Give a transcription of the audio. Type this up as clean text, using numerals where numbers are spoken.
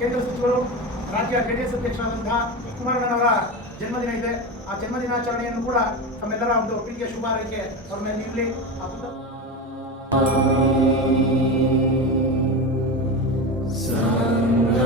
ಕೇಂದ್ರ ಸಚಿವರು ರಾಜ್ಯ JDS ಅಧ್ಯಕ್ಷರಾದಂತಹ ಕುಮಾರಣ್ಣನವರ ಜನ್ಮದಿನ ಇದೆ. ಆ ಜನ್ಮದಿನಾಚರಣೆಯನ್ನು ಕೂಡ ತಮ್ಮೆಲ್ಲರ ಒಂದು ಪ್ರೀತಿಯ ಶುಭ ಹಾರೈಕೆ ಅವ್ರ ಮೇಲೆ ನೀಡಲಿ. ಸಂಗ